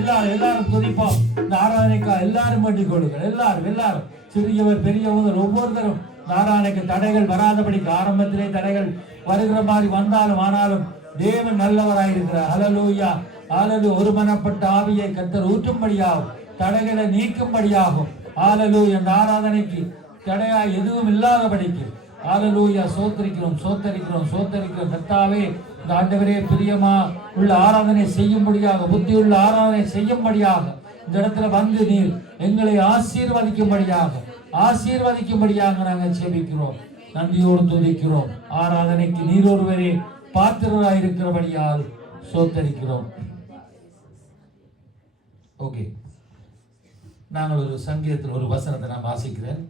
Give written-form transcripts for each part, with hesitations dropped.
எல்லாரும் துதிப்போம். இந்த ஆராதனைக்கா எல்லாரும் வேண்டிக் கொள்ளுங்கள். எல்லாரும் சிறியவர் பெரியவங்க ஒவ்வொருத்தரும் ஆராதனைக்கு தடைகள் வராதபடிக்கு ஆரம்பத்திலே தடைகள் வருகிற மாதிரி வந்தாலும் ஆனாலும் தேவன் நல்லவராயிருக்கிறார். ஹல்லேலூயா ஹல்லேலூயா. ஒருமனப்பட்ட ஆவியை கர்த்தர் ஊற்றும்படியாகும், தடைகளை நீக்கும்படியாகும். ஹல்லேலூயா. இந்த ஆராதனைக்கு தடையா எதுவும் இல்லாதபடிக்கு ஹல்லேலூயா சோத்தரிக்கிறோம் கர்த்தாவே. இந்த ஆண்டவரே பிரியமா உள்ள ஆராதனை செய்யும்படியாக, புத்தி உள்ள ஆராதனை செய்யும்படியாக இந்த இடத்துல வந்து நீர் எங்களை ஆசீர்வதிக்கும்படியாக நாங்கள் ஜெபிக்கிறோம். நன்றியோடு துதிக்கிறோம். ஆராதனைக்கு நீர் ஒருவரே பாத்திரராயிருக்கிறபடியால் சோத்தரிக்கிறோம். ஓகே, நாங்கள் ஒரு சங்கீதத்தில் ஒரு வசனத்தை நான் வாசிக்கிறேன்.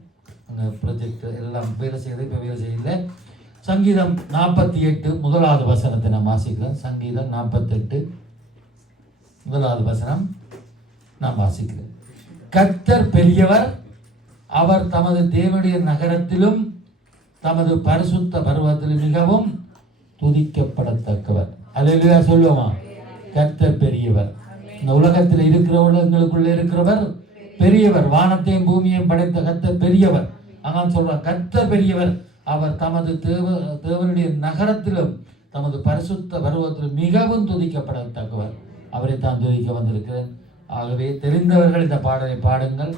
அங்கே ப்ரொஜெக்ட் எல்லாம் வேலை செய்யுது, இப்போ வேலை செய்யல. சங்கீதம் 48 முதலாவது வசனத்தை நான் வாசிக்கிறேன். சங்கீதம் 48 முதலாவது வசனம் நான் வாசிக்கிறேன். கர்த்தர் பெரியவர், அவர் தமது தேவனுடைய நகரத்திலும் தமது பரிசுத்த பர்வத்திலும் மிகவும் துதிக்கப்படத்தக்கவர். அல்லேலூயா சொல்லுவோமா? கர்த்தர் பெரியவர். இந்த உலகத்தில் இருக்கிறவர்களுக்குள்ள இருக்கிறவர் பெரியவர். வானத்தையும் பூமியையும் படைத்த கர்த்தர் பெரியவர். அதான் சொல்றார், கர்த்தர் பெரியவர், அவர் தமது தேவனுடைய நகரத்திலும் தமது பரிசுத்த பர்வத்திலும் மிகவும் துதிக்கப்படத்தக்கவர். அவரை தான் துதிக்க வந்திருக்கிறேன். ஆகவே தெரிந்தவர்கள் இந்த பாடலை பாடுங்கள்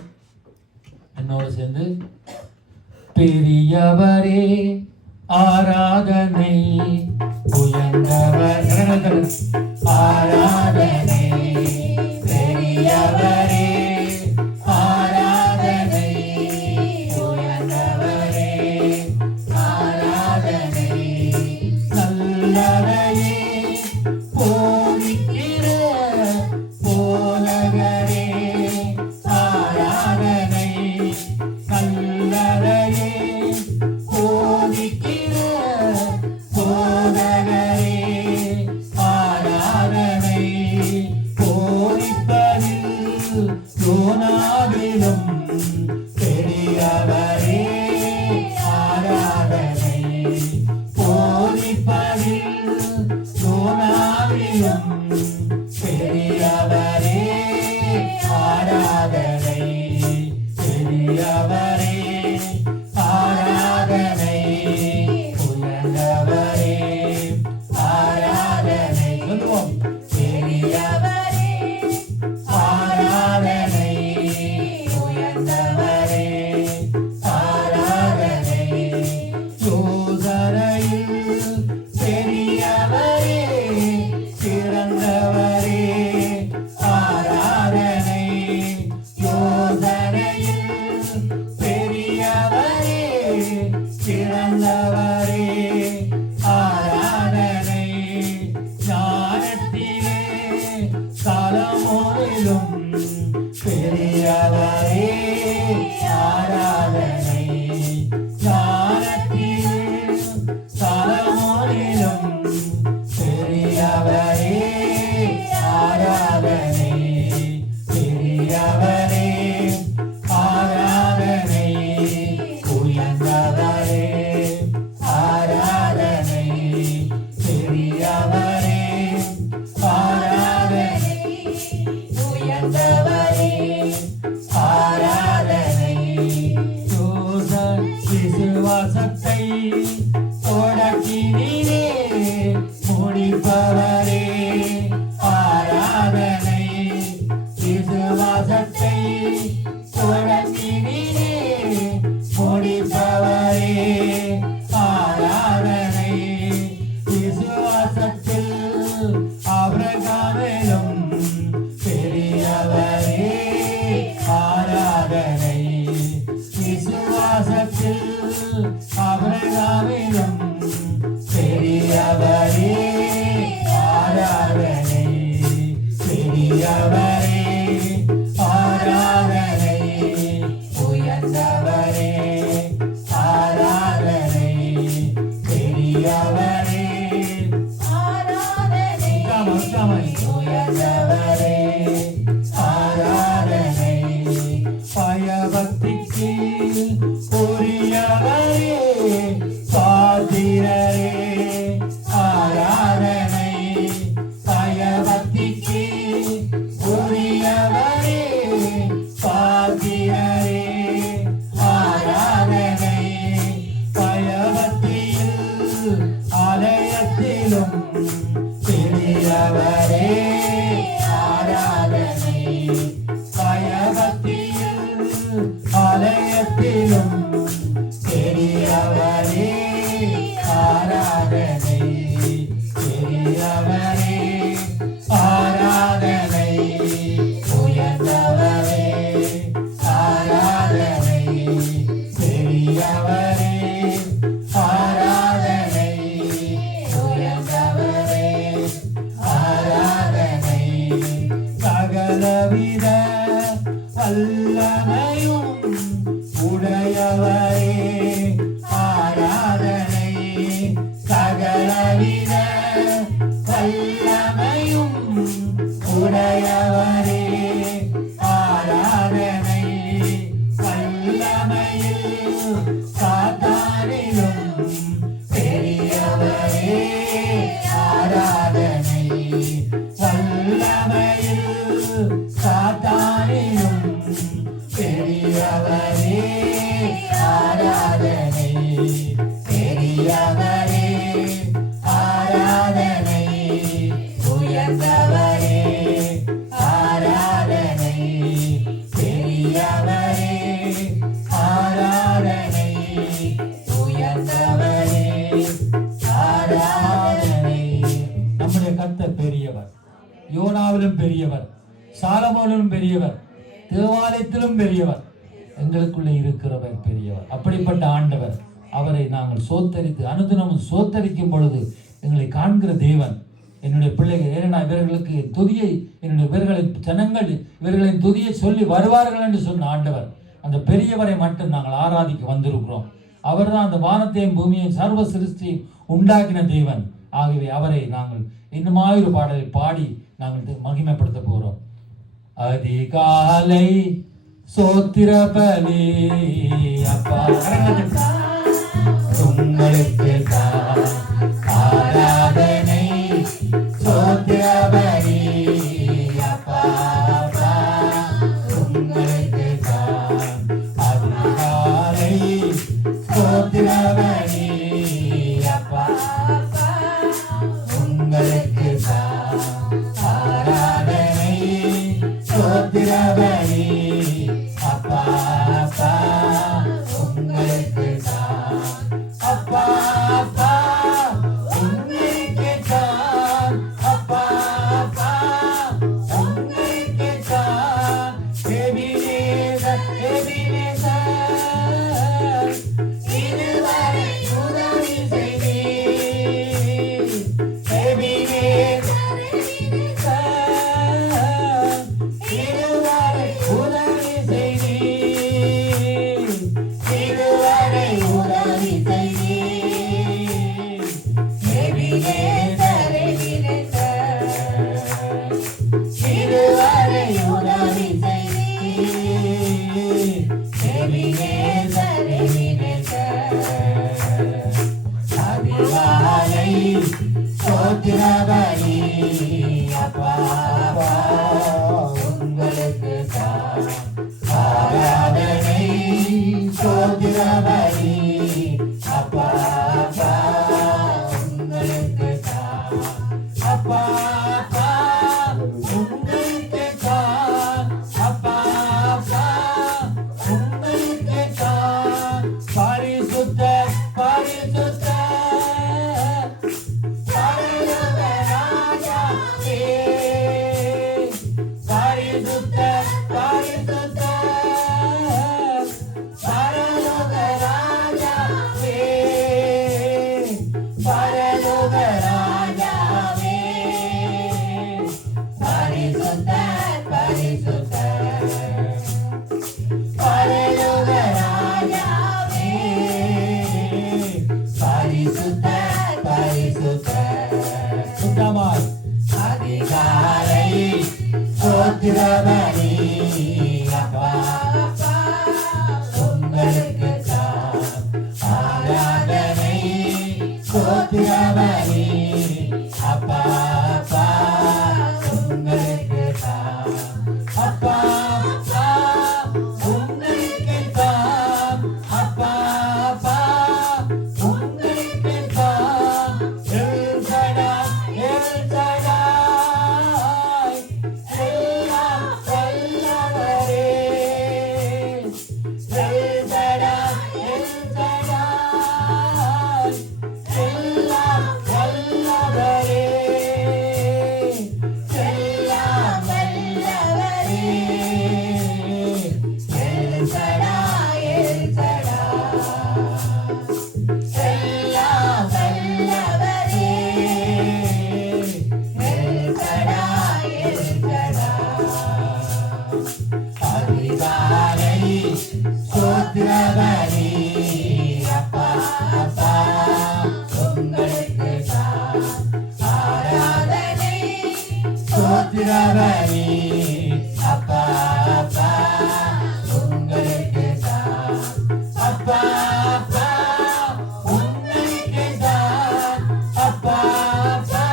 என்னோடு சேர்ந்து. பெரியவரே ஆராதனை, உயர்ந்தவர் ஆராதனை, பெரியவரே ஆராதனை, உயர்ந்தவரே ஆராதனை, நல்லவரே போதிக்கிற போதகரே ஆராதனை, நல்லவரே போதிக்கிற போதகரே ஆராதனை, போதிப்பதில் யோனாவிலும் பெரியவரே ஆராதனை, போதிப்பதில் யோனாவிலும் பெரியவரே ஆராதனை, பெரியவரே ஆராதனை, உயர்ந்தவரே ஆராதனை. சொல்லுவோம், பெரியவரே ஆராதனை, உயர்ந்தவரே ஆராதனை, யோசனையில் பெரியவரே சிறந்தவரே ஆராதனை, யோசனையில் பெரியவரே சிறந்தவரே ஆராதனை, ஞானத்திலே தலமோனிலும் பெரியவரே ஆராதனை, ஞானத்திலே தலமோனிலும் பெரியவரே ஆராதனை, பெரியவரே ஆராதனை, உயர்ந்தவரே ஆராதனை, பெரியவரே ஆராதனை, உயர்ந்தவரே ஆராதனை, விசுவாசத்தை தொடக்கினீரே முடிப்பவரே ஆராதனை, விசுவாசத்தை தொடக்கினீரே முடிப்பவரே ஆராதனை, விசுவாசத்தில் ஆபிரகாமிலும் பெரியவரே ஆராதனை, விசுவாசத்தில் ஆபிரகாமிலும் பெரியவரே ஆராதனை, பெரியவரே ஆராதனை, உயர்ந்தவரே ஆராதனை, பெரியவரே ஆராதனை, உயர்ந்தவரே ஆராதனை, பயபக்திக்கு உரியவரே பாத்திரரே ஆராதனை, பயபக்திக்கு உரிய சகலவித வல்லமையும் உடையவரே ஆராதனை. சகலவித வல்லமையும் உடையவரே ஆராதனை. வல்லமையில் சாத்தானிலும் பெரியவரே ஆராதனை. வல்லமையில் சாத்தானிலும் பெரியவரே ஆராதனை. பெரியவரே ஆராதனை. உயர்ந்தவரே ஆராதனை. பெரியவரே ஆராதனை. உயர்ந்தவரே ஆராதனை. நம்முடைய கர்த்தர் பெரியவர். யோனாவிலும் பெரியவர், சாலமோனிலும் பெரியவர், தேவாலயத்திலும் பெரியவர், எங்களுக்குள்ளே இருக்கிறவர் பெரியவர். அப்படிப்பட்ட ஆண்டவர், அவரை நாங்கள் சோத்தரித்து அனுதினமும் சோத்தரிக்கும் பொழுது எங்களை காண்கிற தேவன். என்னுடைய பிள்ளைகள் ஏன்னா இவர்களுக்கு துதியை என்னுடைய இவர்களின் ஜனங்கள் இவர்களின் துதியை சொல்லி வருவார்கள் என்று சொன்ன ஆண்டவர், அந்த பெரியவரை மட்டும் நாங்கள் ஆராதிக்க வந்திருக்கிறோம். அவர் தான் அந்த வானத்தையும் பூமியையும் சர்வ சிருஷ்டியும் உண்டாக்கின தேவன். ஆகவே அவரை நாங்கள் இன்னுமாயிரு பாடலை பாடி நாங்கள் மகிமைப்படுத்த போகிறோம். அதிகாலை சோத்திர பலி அப்பா உங்களுக்கு ஆராதனை. சோத்திர பலி அப்பா உங்களுக்கு அதிகாலை சோத்திர பலி அப்பா உங்களுக்கு ஆராதனை. சோத்திர பலி அப்பா உங்களுக்கு அப்பா உங்களுக்கு அப்பா உங்களுக்கு எபினேசர் இதுவரை உதவி செய்தீர். எபினேசர் இதுவரை உதவி செய்தீர். இதுவரை உதவி செய்தீர். எபினேசர் இதுவரை உதவி செய்தீர். எபினேசர் அதிகாலை சோத்திர பலி அப்பா உங்களுக்கு ஆராதனை. சோத்திர பலி அப்பா உங்களுக்கு அப்பா உங்களுக்கு அப்பா உங்களுக்கு பரிசுத்த பரிசுத்த பரலோகராஜாவே. பரிசுத்த பரிசுத்த பரலோகராஜாவே. பரலோகராஜாவே. பரிசுத்த பரிசுத்த பரலோகராஜாவே. பரிசுத்த பரிசுத்த சுத்தமாய் அதிகாலை சோத்திர பலி அப்பா உங்களுக்கு ஆராதனை. சோத்திர பலி அப்பா உங்களுக்கு அப்பா உங்களுக்கு அப்பா உங்களுக்கு எல் சடாய் எல்லாம் வல்லவரே. எல் சடாய் எல்லாம் வல்லவரே. எல்லாம் வல்லவரே. அதிகாலை ஸ்தோத்திர பலி அப்பா அப்பா உங்களுக்கு தான் ஆராதனை ஸ்தோத்திர பலி அப்பா அப்பா உங்களுக்கு தான் அப்பா அப்பா உங்களுக்கு தான் அப்பா அப்பா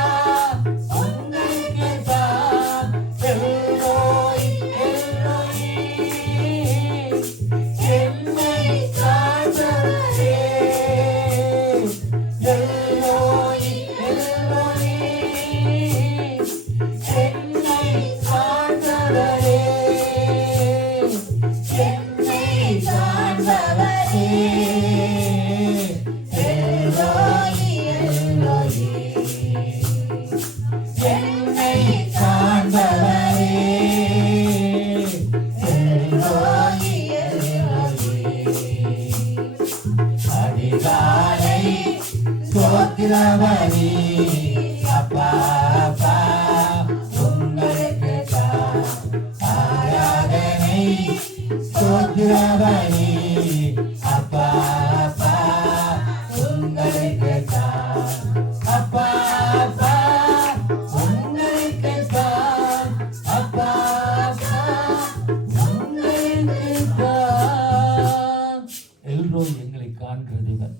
உங்களுக்கு தான் எல்லோய் எல்லோய் என்னை காத்தவரே எல்லோய் எல்லோய் என்னை காத்தவரே என்னை காண்பவரே எல்லோய் எல்லோய் என்னை காண்பவரே எல்லோய் எல்லோய் அதிகாலை ஸ்தோத்திர பலி அப்பா அப்பா உங்களுக்கு தான் ஆராதனை ஸ்தோத்திர பலி அப்பா அப்பா உங்களுக்கு தான் அப்பா அப்பா உங்களுக்கு தான் அப்பா அப்பா உங்களுக்கு தான் எல்லோரும் எங்களை காண்கிற தேவன்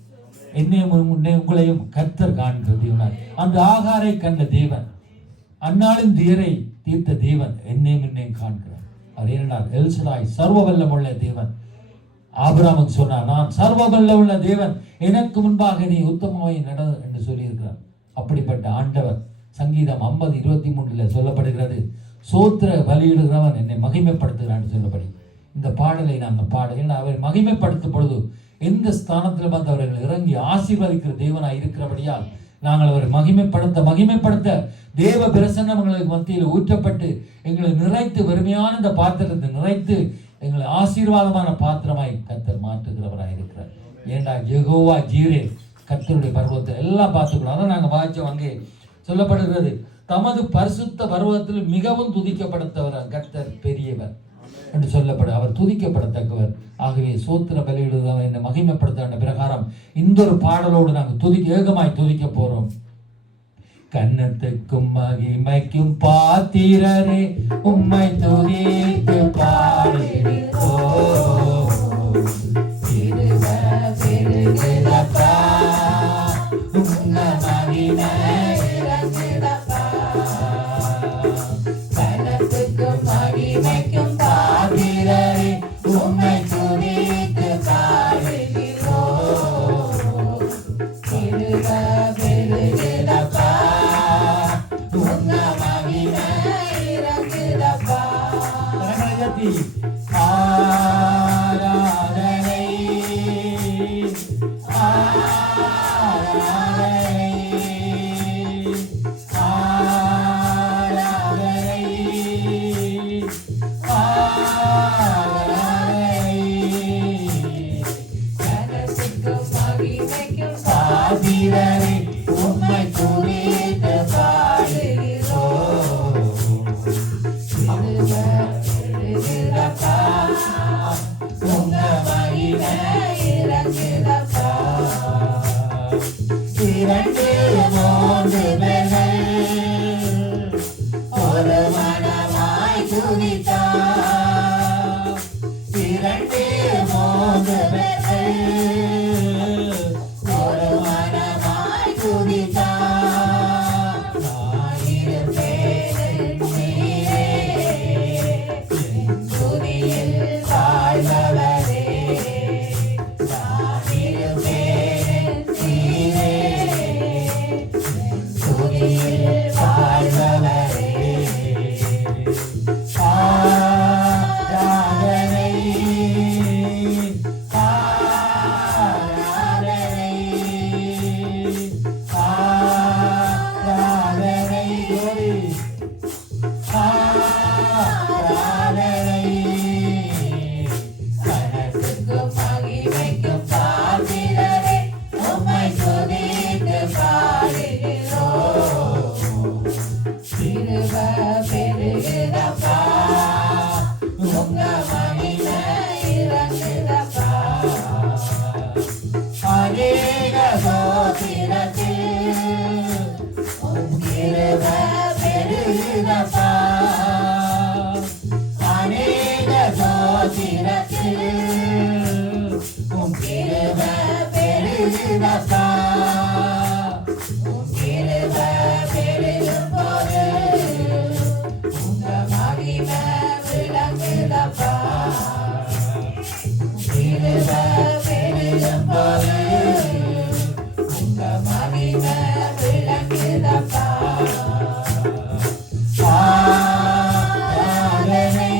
என்னையும் உங்களையும் கர்த்தர் காண்கிற தேவன் அந்த ஆகாரை கண்ட தேவன் அந்நாளின் தீரை தீர்த்த தேவன் என்னையும் காண்கிறார் அவர் ஏனென்றால் எல்சடாய் சர்வ வல்லமுள்ள தேவன் ஆபிரகாமுக்கு சொன்னார் நான் சர்வ வல்லமுள்ள தேவன் எனக்கு முன்பாக நீ உத்தமமாய் நட என்று சொல்லியிருக்கிறார் அப்படிப்பட்ட ஆண்டவர் சங்கீதம் 50:23 சொல்லப்படுகிறது சோத்திர பலியிடுகிறவன் என்னை மகிமைப்படுத்துகிறான் சொல்லப்படி இந்த பாடலை நாங்கள் பாட அவரை மகிமைப்படுத்தும் பொழுது எந்த ஸ்தானத்தில் வந்து அவர்கள் இறங்கி ஆசீர்வதிக்கிற தேவனாய் இருக்கிறபடியால் நாங்கள் அவரை மகிமைப்படுத்த தேவ பிரசன்னம் எங்களுக்கு மத்தியில் ஊற்றப்பட்டு எங்களை நிறைத்து வெறுமையான இந்த பாத்திரத்தை நிறைத்து எங்களை ஆசீர்வாதமான பாத்திரமாய் கர்த்தர் மாற்றுகிறவராய் இருக்கிறார். ஏண்டா யெகோவா ஜீரே கர்த்தருடைய பர்வத்தில் எல்லாம் பார்த்துக்கணும். அதான் நாங்கள் வாய்ச்சோம். அங்கே சொல்லப்படுகிறது தமது பரிசுத்த பர்வத்தில் மிகவும் துதிக்கப்படத்தவர் கர்த்தர் பெரியவர் என்று சொல்லப்படும். அவர் துதிக்கப்படத்தக்கவர். ஆகவே சோத்திர பலியிடுகிறவர் என்னை மகிமைப்படுத்த பிரகாரம் இந்த ஒரு பாடலோடு நாங்கள் ஏகமாய் துதிக்க போறோம். கன்னத்துக்கும் மகிமைக்கும் பாத்திரரே உம்மை துதித்து பாடிடுவோம். கன்னத்துக்கும் மகிமைக்கும் பாத்திரரே உம்மை துதித்து பாடிடுவோம். ஆராதனை ஆராதனை ஆராதனை ஆராதனை கனத்துக்கும் மகிமைக்கும் பாத்திரரே உம்மை துதித்து பாடுகிறோம். இரண்டு மூன்று பேர்கள் ஒரு மனமாய் துதித்தார். இரண்டு மூன்று பேர்கள் ஒரு மனமாய் துதித்தார். ஆயிரம் பேரில் நீரே துதியில் வாழ்பவரே. ஆயிரம் பேரில் நீரே துதியில் வாழ்பவரே. ஆராதனை ஆராதனை பாத்திரத்தில் உம் கிருபை பெருகுதப்பா. உம் கிருபை பெருகும் போது உங்க மகிமை விளங்குதப்பா. கிருபை பெருகும் போது உங்க மகிமை விளங்குதப்பா. ஆராதனை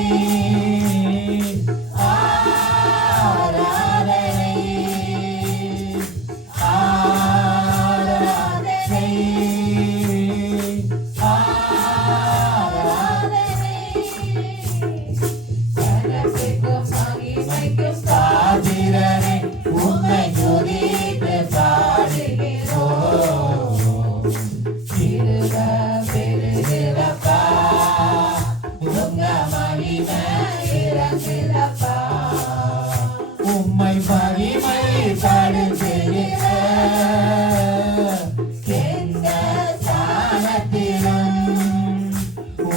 ஆராதனை ஆராதனை ஆராதனை கனத்துக்கும் மகிமைக்கும் பாத்திரனே உம்மை துதித்து பாடுகிறோம். கிருபை பெருகுதப்பா. உங்க மகிமை இறங்குதப்பா. உம்மை மகிமை படுத்துகிற எந்த ஸ்தானத்திலும்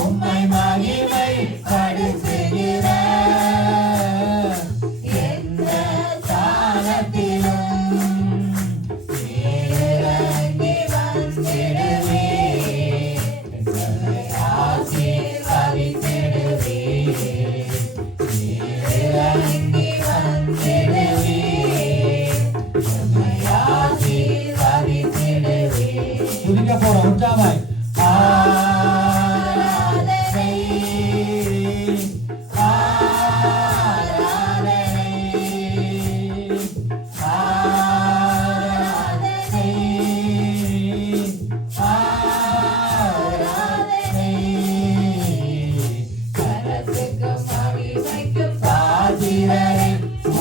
உம்மை மகிமை படுத்துகிற எந்த ஸ்தானத்திலும் இறங்கி வந்திடுவே. ஆசீர்வதித்திடுவே. இறங்கி வந்திடுவே. ஆசீர்வதித்திடுவே. துதிக்க போறோம் உற்சாகமாய். ஆராதனை ஆராதனை ஆராதனை ஆராதனை கனத்துக்கும் மகிமைக்கும் பாத்திரனே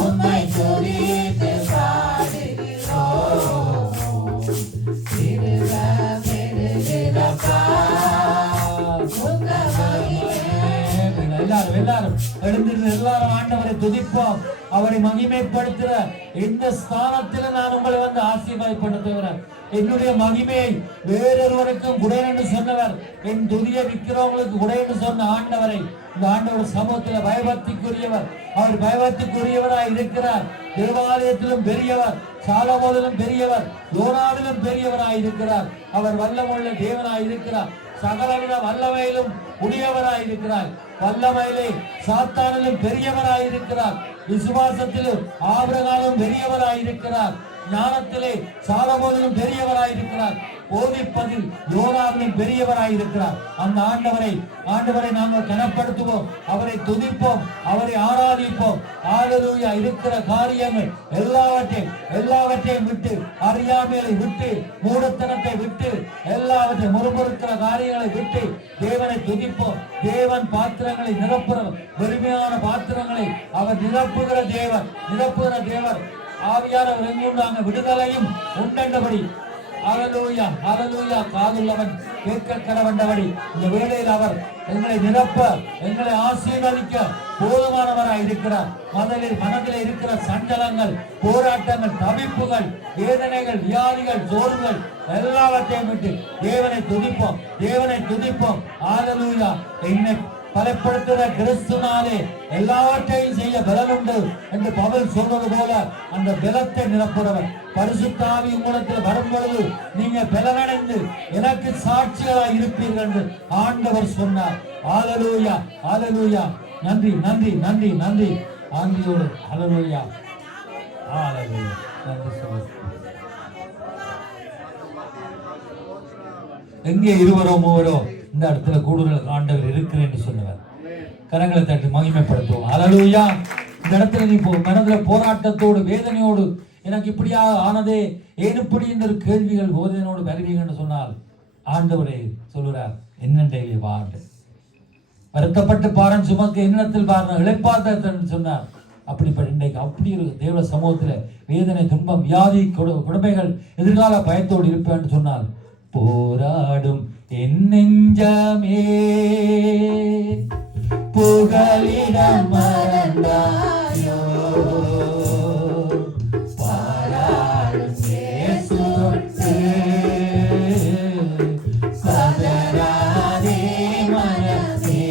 உம்மை துதித்து பாடுகிறோம். கிருபை பெருகுதப்பா. உங்க மகிமை எல்லாரும் எழுந்திருந்து எல்லாரும் ஆண்டவரை துதிப்போம். அவரை மகிமைப்படுத்துற இந்த ஸ்தானத்தில் நான் உங்களை வந்து ஆசீர்வாதப்படுத்துகிறேன். என்னுடைய மகிமையை வேறொருவருக்கும் குடை என்று சொன்னவர், என் துதியை விற்கிறவங்களுக்கு குடை என்று சொன்ன ஆண்டவரை இந்த ஆண்டவர் சமூகத்தில் பயபக்திக்குரியவர். அவர் பயபக்திக்குரியவராய் இருக்கிறார். தேவாலயத்திலும் பெரியவர், சாலமோனிலும் பெரியவர், யோனாவிலும் பெரியவராய் இருக்கிறார். அவர் வல்லமுள்ள தேவனாய் இருக்கிறார். சகலவித வல்லமையிலும் உடையவராய் இருக்கிறார். வல்லமையிலே சாத்தானிலும் பெரியவராய் இருக்கிறார். விசுவாசத்திலும் ஆபிரகாமும் பெரியவராய் இருக்கிறார். ஞானத்திலே சாலமோனிலும் பெரியவராய் இருக்கிறார். போதிப்பதில் யோனாவிலும் பெரியவராய் இருக்கிறார். அந்த ஆண்டவரை நாங்கள் கனப்படுத்துவோம். அவரை துதிப்போம். அவரை ஆராதிப்போம். ஹல்லேலூயா. இருக்கிற காரியங்கள் எல்லாவற்றையும் விட்டு, அறியாமையை விட்டு, மூடத்தனத்தை விட்டு, எல்லாவற்றையும் முறுமுறுக்கிற காரியங்களை விட்டு தேவனை துதிப்போம். தேவன் பாத்திரங்களை நிரப்புற வெறுமையான பாத்திரங்களை அவர் நிரப்புகிற தேவர். ஆவியானவர் எங்குண்டாங்க விடுதலையும் உண்டபடி. ஹல்லேலூயா ஹல்லேலூயா. காதுள்ளவன் கேட்க கடவண்டபடி இந்த வேளையில் அவர் எங்களை நிரப்ப, எங்களை ஆசீர்வதிக்க போதுமானவராய் இருக்கிறார். மனதில் இருக்கிற சஞ்சலங்கள், போராட்டங்கள், தவிப்புகள், வேதனைகள், வியாதிகள், சோர்வுகள் எல்லாவற்றையும் விட்டு தேவனை துதிப்போம். ஹல்லேலூயா. என்னை பலப்படுத்துகிற கிறிஸ்துனாலே எல்லாவற்றையும் செய்ய பலன் உண்டு என்று பவுல் சொல்வது போல அந்த பலத்தை நிரப்புறவர். பரிசுத்த ஆவி உங்களிடத்தில் வரும் பொழுது நீங்க பலனடைந்து எனக்கு சாட்சிகளாய் இருப்பீர்கள் என்று ஆண்டவர் சொன்னார். ஹல்லேலூயா ஹல்லேலூயா. நன்றி நன்றி நன்றி நன்றி ஆண்டியோடு. ஹல்லேலூயா ஹல்லேலூயா. நன்றி சொல்லுங்க. எங்கே இருவரோ மூவரோ இந்த இடத்துல கூடுதல் ஆண்டவர் இருக்கிறேன் என்று சொன்னவர். கரங்களை தட்டி மகிமைப்படுத்துவோம். ஹல்லேலூயா. இந்த இடத்துல நீ மனதில் போராட்டத்தோடு வேதனையோடு எனக்கு இப்படியா ஆனதே, ஏன் இப்படி இந்த கேள்விகள் போதனையோடு வருவீங்கன்னு சொன்னால் ஆண்டவரே சொல்லுறார், என்னண்டே வாண்டு வருத்தப்பட்டு பாரன் சுமக்க என்னத்தில் பாருங்க இழைப்பாத்தன்னு சொன்னார். அப்படிப்பட்ட இன்றைக்கு அப்படி ஒரு தேவ சமூகத்தில் வேதனை, துன்பம், வியாதி, கொடுமைகள், எதிர்கால பயத்தோடு இருப்பேன்னு சொன்னால் போராடும் என் நெஞ்சமே புகலிடம் மறந்தாயோ, பாராடும் இயேசுவுக்கு பதறாதே மனமே,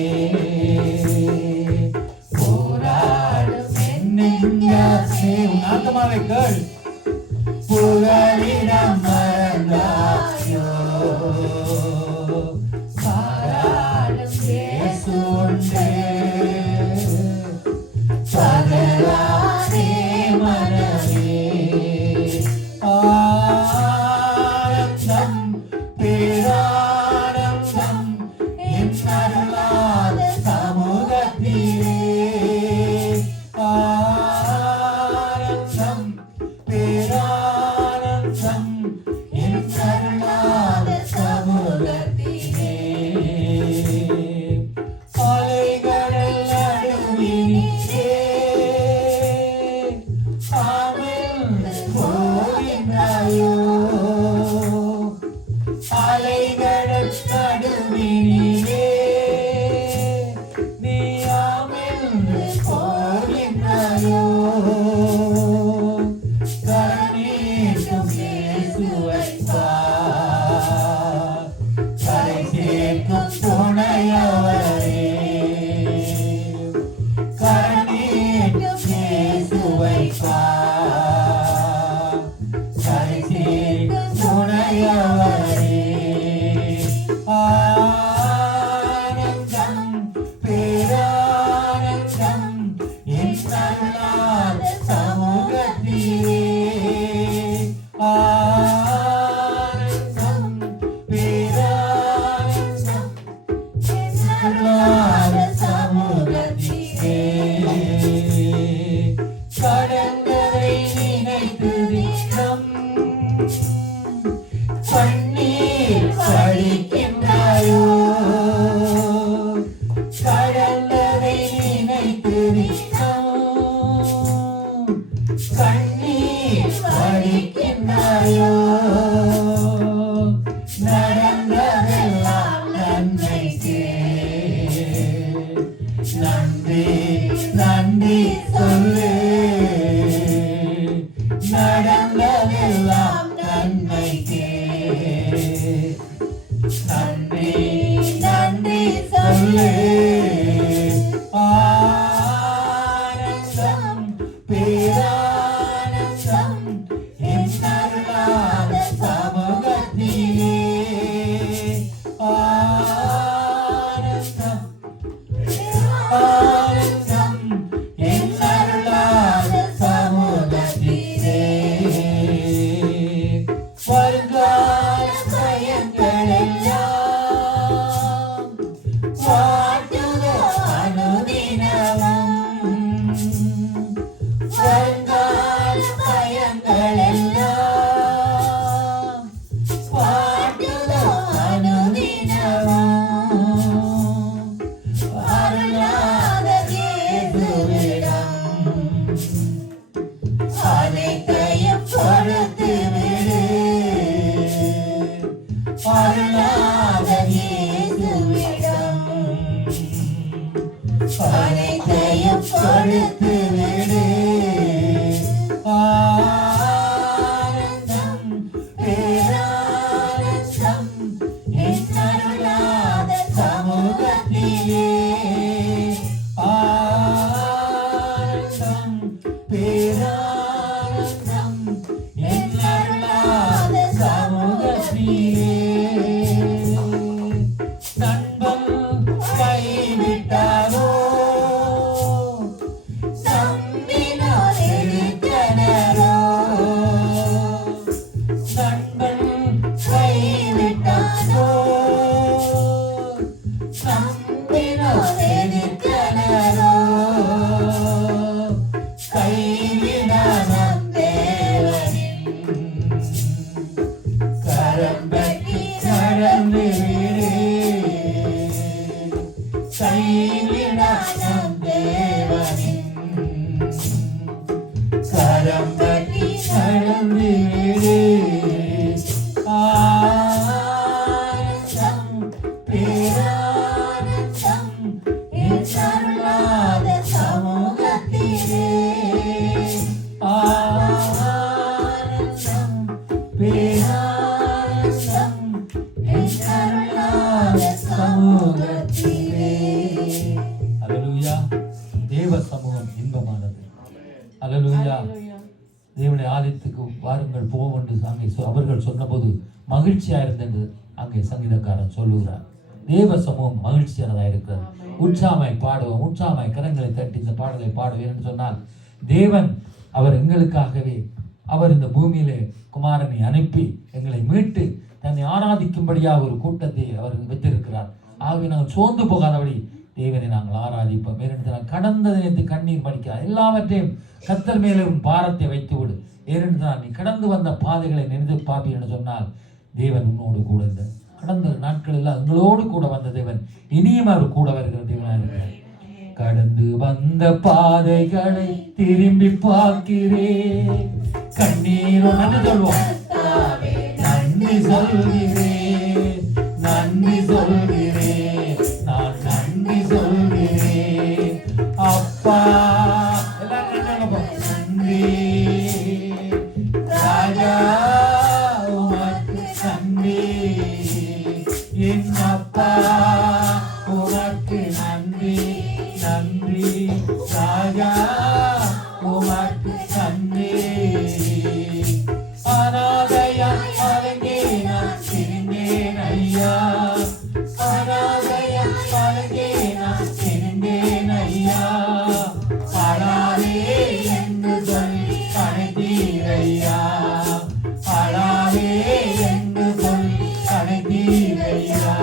போராடும் சத்தமாவே கேள். புகலிடம் மறந்தாயோ பாராளும் இயேசு உண்டே. பகலானே மனமே ஆனந்தம் பேரானந்தம் என் அருளாத சமூகத்திலே. ஆனந்தம் பேரானந்தம் என் அருளாத சமூகத்திலே. அலைகடல் நடுவினிலே அமிழ்ந்து போகின்றாயோ. அலைகடல் நடுவினிலே நீ அமிழ்ந்து போகின்றாயோ. கருணீட்டும் இயேசுவை பார், கரை சேர்க்கும் துணையவரே. கருணீட்டும் இயேசுவை பார், கரை சேர்க்கும் துணையவரே. ஆனந்தம் பேரானந்தம் என் அருளாத சமூகத்திலே. ஆனந்தம் பேரானந்தம் என் அருளாத சமூகத்திலே. கடந்ததை நினைத்து தினம் கண்ணீர் வடிக்கின்றாயோ. கடந்ததை நினைத்து தினம் கண்ணீர் வடிக்கின்றாயோ. நடந்ததெல்லாம் நன்மைக்கே. நன்றி நன்றி சொல்லு. நடந்ததெல்லாம் நன்மைக்கே. நன்றி நன்றி சொல்லு. ஆனந்தம் பேரானந்தம் என் அருளாத சமூகத்திலே. ஆனந்தம் ஆனந்தம் என் அருளாத சமூகத்திலே. வருங்கால பயங்கள் எல்லாம் வாட்டுதோ அனுதினமும். வருங்கால பயங்கள் எல்லாம் வாட்டுதோ அனுதினமும். அருளாத இயேசுவிடம் அனைத்தையும் கொடுத்து விடு. அருளாத இயேசுவிடம் அனைத்தையும் கொடுத்து விடு. ஆனந்தம் பேரானந்தம் என் அருளாத சமூகத்திலே. ஆனந்தம் பேரானந்தம் என் அருளாத சமூகத்திலே. நண்பன் கைவிட்டாரோ நம்பினோர் எதிர்த்தனரோ. நண்பன் கைவிட்டாரோ நம்பினோர் எதிர்த்தனரோ. கைவிடாத தேவனின் கரம் பற்றி நடந்து விடு. கைவிடாத தேவனின் கரம் பற்றி நடந்து விடு. ஆனந்தம் பேரானந்தம் என் அருளாத சமூகத்திலே. ஆனந்தம் பேரானந்தம் என் அருளாத சமூகத்திலே. அல்லேலூயா. தேவ சமூகம் இன்பமானது. அல்லேலூயா. தேவனுடைய ஆலயத்துக்கு வாருங்கள் போவோம் என்று அங்கே அவர்கள் சொன்னபோது மகிழ்ச்சியாக இருந்தது. அங்கே சங்கீதக்காரன் சொல்லுகிறார், தேவ சமூகம் மகிழ்ச்சியானதாக இருக்கிறது. உற்சாகமாய் பாடுவோம், உற்சாகமாய் கரங்களை தட்டி இந்த பாடலை பாடுவேன் என்று சொன்னால், தேவன் அவர் எங்களுக்காகவே அவர் இந்த பூமியிலே குமாரனை அனுப்பி எங்களை மீட்டு தன்னை ஆராதிக்கும்படியாக ஒரு கூட்டத்தை அவர் வைத்திருக்கிறார். ஆகவே நாங்கள் சோர்ந்து போகாதபடி தேவனை நாங்கள் ஆராதிப்போம். ஏனென்று கடந்த நினைத்து கண்ணீர் மடிக்க எல்லாவற்றையும் கர்த்தர் மேலே உன் பாரத்தை வைத்து விடு. ஏனென்று நீ கடந்து வந்த பாதைகளை நினைத்து பார்ப்பீர் என்று சொன்னால், தேவன் உன்னோடு கூட இந்த கடந்த நாட்களில் எங்களோடு கூட வந்த தேவன் இனியும் அவர் கூட வருகிற தேவனாக இருக்கிறார். கடந்து வந்த பாதைகளை திரும்பி பார்க்கிறேன், கண்ணீரும் நன்றி சொல்வோம், நன்றி சொல்கிறேன், நன்றி சொல்கிறேன், நான் நன்றி சொல்கிறேன் அப்பா. எல்லாரும் நன்றி ராஜா உமக்கு நன்றி, என் அப்பா உமக்கு நன்றி, நன்றி ராஜா உமக்கு நன்றி. அநாதையா அலங்கே நான் சிரிந்தேன் ஐயா, அநாதையா அலங்கே நான் சிரிந்தேன் ஐயா, அழாதே என்று சொல்லி அழைத்தீரையா, அழாதே என்று சொல்லி அழைத்தீரையா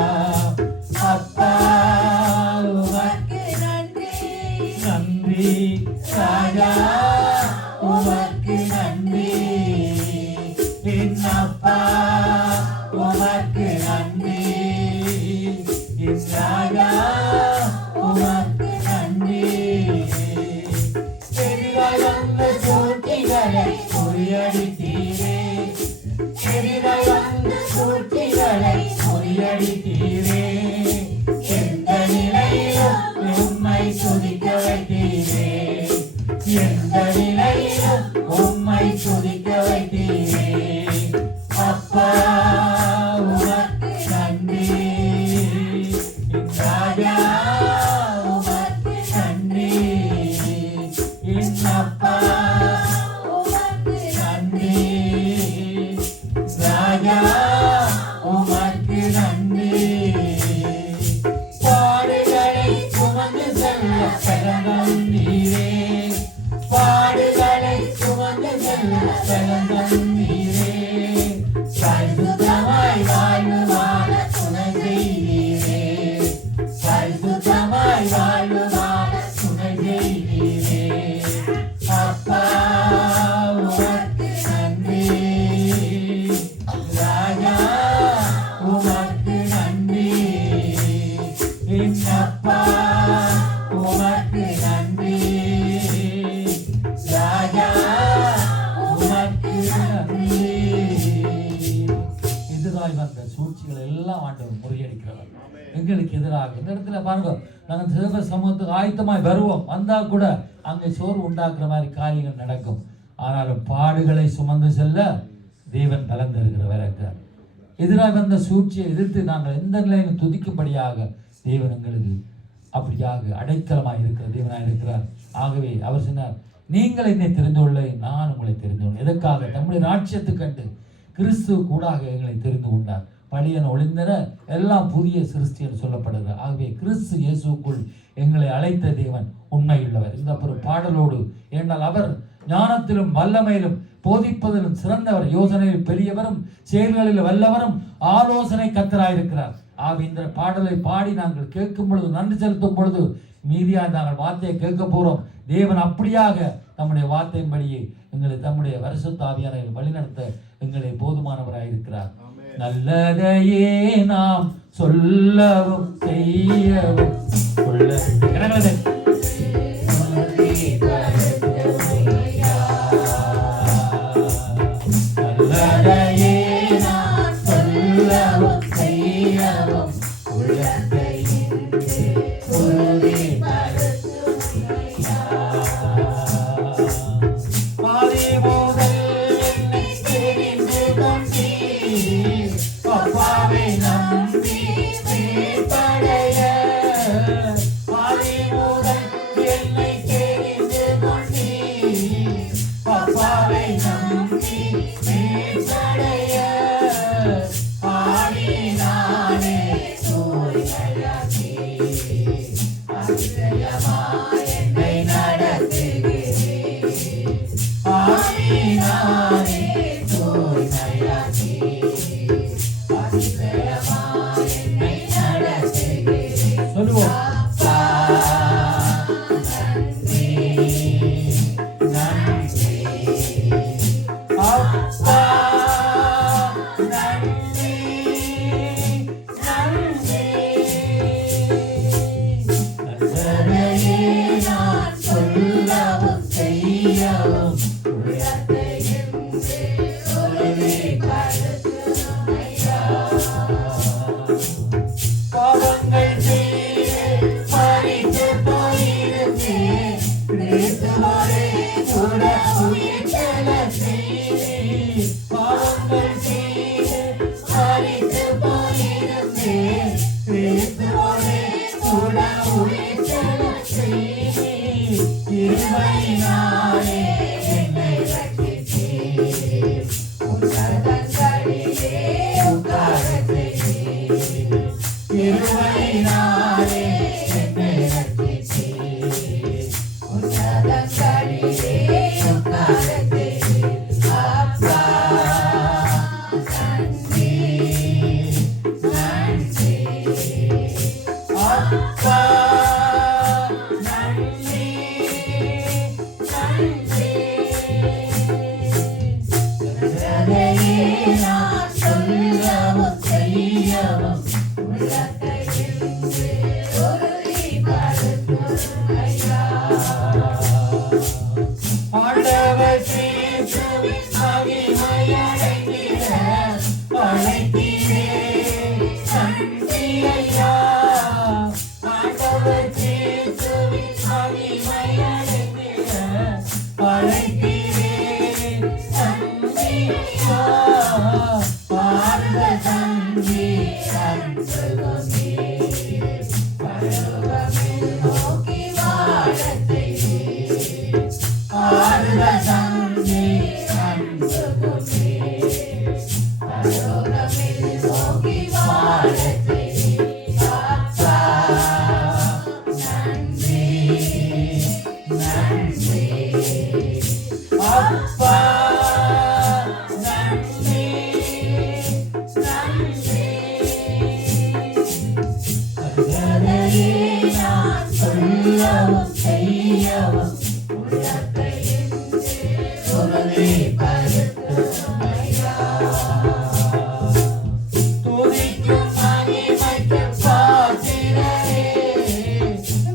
அப்பா உமக்கு நன்றி, நன்றி ராஜா உமக்கு நன்றி, என் அப்பா உமக்கு நன்றி, என் ராஜா உமக்கு நன்றி. எதிராய் வந்த சூழ்ச்சிகளை முறியடித்தீரே, எதிராய் வந்த சூழ்ச்சிகளை முறியடித்தீரே, எந்த நிலையிலும் உம்மை துதிக்க வைத்தீரே, எந்த நிலையிலும் உம்மை துதிக்க வைத்தீரே அப்பா உமக்கு நன்றி, ராஜா உமக்கு நன்றி, என் அப்பா உமக்கு நன்றி, ராஜா உமக்கு நன்றி. பாடுகளை சுமந்து செல்ல பலன் நீரே, பாடுகளை சுமந்து செல்ல பலன் நீரே, பரிசுத்தமாய் வாழ்வு வாழ துணை செய்வீரே, பரிசுத்தமாய் வாழ்வு வாழ துணை செய்வீரே அப்பா உமக்கு நன்றி, ராஜா உமக்கு நன்றி, என் அப்பா உமக்கு நன்றி, ராஜா உமக்கு நன்றி. எதிராய் வந்த சூழ்ச்சிகள் எல்லாம் ஆண்டவர் முறியடிக்கிறவர் எங்களுக்கு எதிராக. இந்த இடத்துல பாருங்க, நாங்கள் தேவ சமூகத்துக்கு ஆயத்தமாய் வருவோம், வந்தா கூட அங்கே சோர்வு உண்டாக்குற மாதிரி காரியங்கள் நடக்கும். ஆனாலும் பாடுகளை சுமந்து செல்ல தேவன் பலன் தருகிறவர் இருக்கிறார். எதிராக வந்த சூழ்ச்சியை எதிர்த்து நாங்கள் எந்த நிலையிலும் துதிக்கும்படியாக தேவன் எங்களுக்கு அப்படியாக அடைக்கலமாக இருக்கிற தேவனாக இருக்கிறார். ஆகவே அவர் சொன்னார், நீங்கள் என்னை தெரிந்து கொள்ள நான் உங்களை தெரிந்து கொண்டேன். எதற்காக? நம்முடைய ராட்சியத்துக்கு கண்டு கிறிஸ்து கூடாக எங்களை தெரிந்து கொண்டார். பழியன ஒளிந்தன எல்லாம் புதிய சிருஷ்டி என்று சொல்லப்படுகிறார். ஆகவே கிறிஸ்து இயேசுக்குள் எங்களை அழைத்த தேவன் உண்மையுள்ளவர். இந்த ஒரு பாடலோடு, ஏனால் அவர் ஞானத்திலும் வல்லமையிலும் போதிப்பதிலும் சிறந்தவர், யோசனையில் பெரியவரும் செயல்களில் வல்லவரும் ஆலோசனை கர்த்தராயிருக்கிறார். ஆக இந்த பாடலை பாடி நாங்கள் கேட்கும் பொழுது, நன்றி செலுத்தும் பொழுது மீதியாக நாங்கள் வார்த்தையை கேட்க போறோம். தேவன் அப்படியாக நம்முடைய வார்த்தையின்படியே எங்களை தம்முடைய பரிசுத்த ஆவியானவரை வழிநடத்த எங்களை போதுமானவராயிருக்கிறார். நல்லதையே நாம் சொல்லவும் செய்யவும் நல்லதையே நாம் சொல்லவும் செய்யவும் Amen. கிறிஸ்துவோடே கூட உயிர்த்தெழச் செய்தீர். பாவங்கள் செய்து மரித்து போயிருந்தேன். கிறிஸ்துவோடே கூட உயிர்த்தெழச் செய்தீர். கிருபையினாலே என்னை ரட்சித்தீர். உன்னதங்களிலே உட்காரச் செய்தீர். கிருபையினாலே என்னை ரட்சித்தீர். உன்னதங்களிலே உட்காரச் செய்தீர். அப்பா நன்றி நன்றி. அப்பா நன்றி நன்றி. கர்த்தரையே நான் சொல்லவும் செய்யவும் உள்ளத்தையிருந்து உறுதிப்படுத்தும் ஐயா. ஆண்டவர் கிறிஸ்துவின் மகிமையடைந்திட அழைத்தீரே நன்றி ஐயா. ஆண்டவர் கிறிஸ்துவின் மகிமையடைந்திட அழைத்தீரே நன்றி ஐயா. ஆறுதல் தந்தி அன்புமே பரலோகத்தில் நோக்கி வாழச் செய்தீர். ஆறுதல் தந்தி அன்புமே பரலோகத்தில் நோக்கி வாழச் செய்தீர். அப்பா நன்றி நன்றி. அப்பா நன்றி நன்றி. கர்த்தரையே நான் சொல்லவும் செய்யவும் உள்ளத்தையிருந்து உறுதிப்படுத்தும் ஐயா. துதிக்கும் மகிமைக்கும் பாத்திரரே,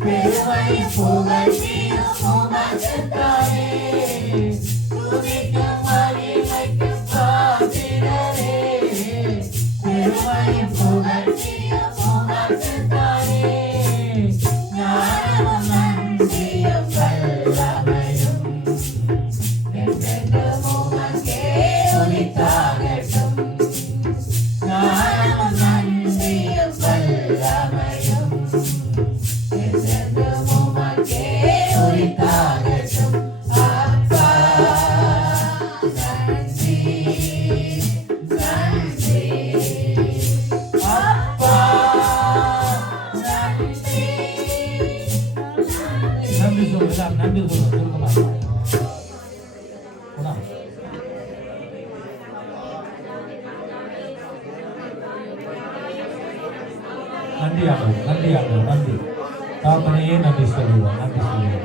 பெருமை புகழ்ச்சியும் உமக்குத்தானே. துதிக்கும் மகிமைக்கும் பாத்திரரே, பெருமை புகழ்ச்சியும் உமக்குத்தானே. ஞானமும் நன்றியும் வல்லமையும் என்றென்றும் உமக்கே உரித்தாகட்டும். ஞானமும் நன்றியும் வல்லமையும் என்றென்றும் உமக்கே உரித்தாகட்டும். அப்பா நன்றி நன்றி. அப்பா நன்றி நன்றி. சொல்லலாம் நன்றி சொல்லுங்க. நன்றி ஆண்டவர், நன்றி ஆண்டவர், நன்றி தாப்பனையே நன்றி சொல்லுவோம், நன்றி சொல்லுவோம்.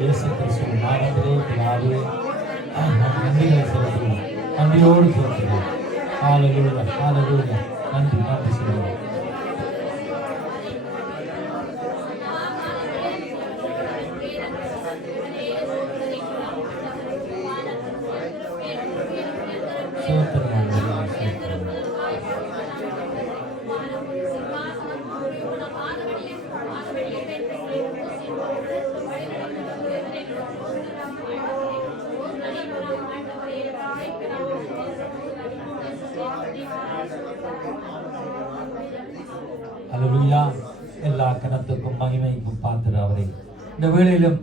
இயேசு கிறிஸ்துவின் நாமத்திலே பிதாவே நன்றிகளை செலுத்துவோம், நன்றியோடு செலுத்துவோம். ஹல்லேலூயா ஹல்லேலூயா. நன்றி நன்றி சொல்லுவோம். ஹல்லேலூயா. எல்லா கனத்துக்கும் மகிமைக்கும் பாத்திர அவரை இந்த வேளையிலும்